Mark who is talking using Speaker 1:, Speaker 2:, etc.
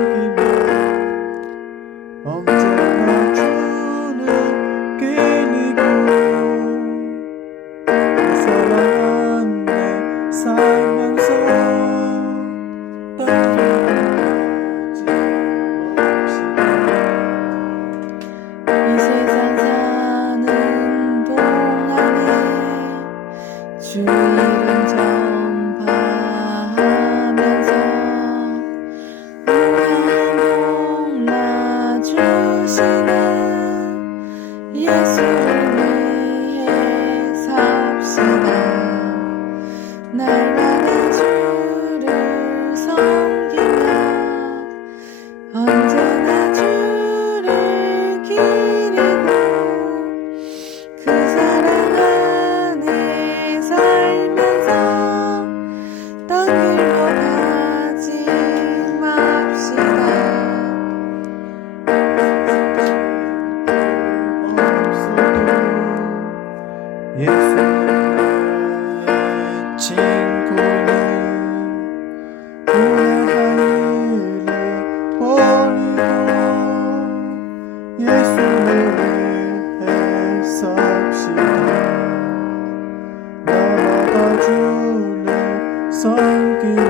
Speaker 1: 이기면 언제나 주는 길이고 내 사랑 안에 살면서 떠나지 맙시다
Speaker 2: 이 세상에, 주일은 잘
Speaker 1: 예쁜 친구는 우리를 버리고
Speaker 2: 예수님을 애섭시다 성기